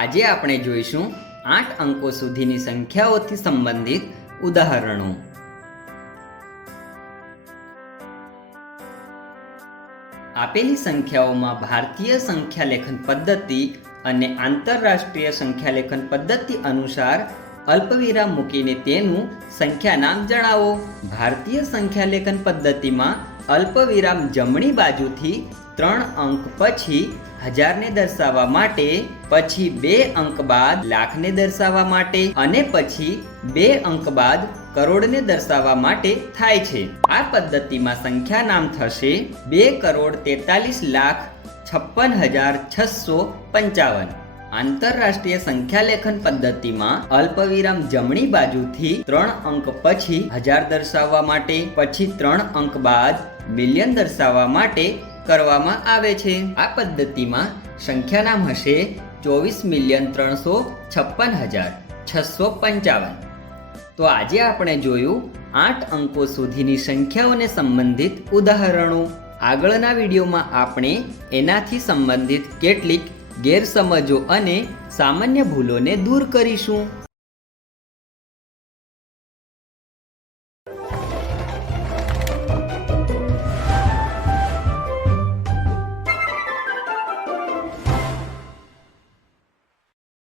આજે આપણે જોઈશું 8 અંકો સુધીની સંખ્યાઓથી સંબંધિત ઉદાહરણો। આપેલી સંખ્યાઓમાં ભારતીય સંખ્યાલેખન પદ્ધતિ અને આંતરરાષ્ટ્રીય સંખ્યાલેખન પદ્ધતિ અનુસાર અલ્પવિરામ મૂકીને તેનું સંખ્યાનામ જણાવો। ભારતીય સંખ્યાલેખન પદ્ધતિમાં અલ્પવિરામ જમણી બાજુથી 3 અંક પછી હજારને દર્શાવવા માટે, પછી 2 અંક બાદ લાખને દર્શાવવા માટે અને પછી 2 અંક બાદ કરોડને દર્શાવવા માટે થાય છે। આ પદ્ધતિમાં સંખ્યાનામ થશે 2,43,56,655। આંતરરાષ્ટ્રીય સંખ્યાલેખન પદ્ધતિમાં અલ્પવિરામ જમણી બાજુથી 3 અંક પછી હજાર દર્શાવવા માટે, પછી 3 અંક બાદ મિલિયન દર્શાવવા માટે કરવામાં આવે છે। આ પદ્ધતિમાં સંખ્યાનામ હશે 24,356,655। તો આજે આપણે જોયું 8 અંકો સુધીની સંખ્યાઓને સંબંધિત ઉદાહરણો। આગળના વિડીયોમાં આપણે એનાથી સંબંધિત કેટલીક ગેરસમજો અને સામાન્ય ભૂલોને દૂર કરીશું।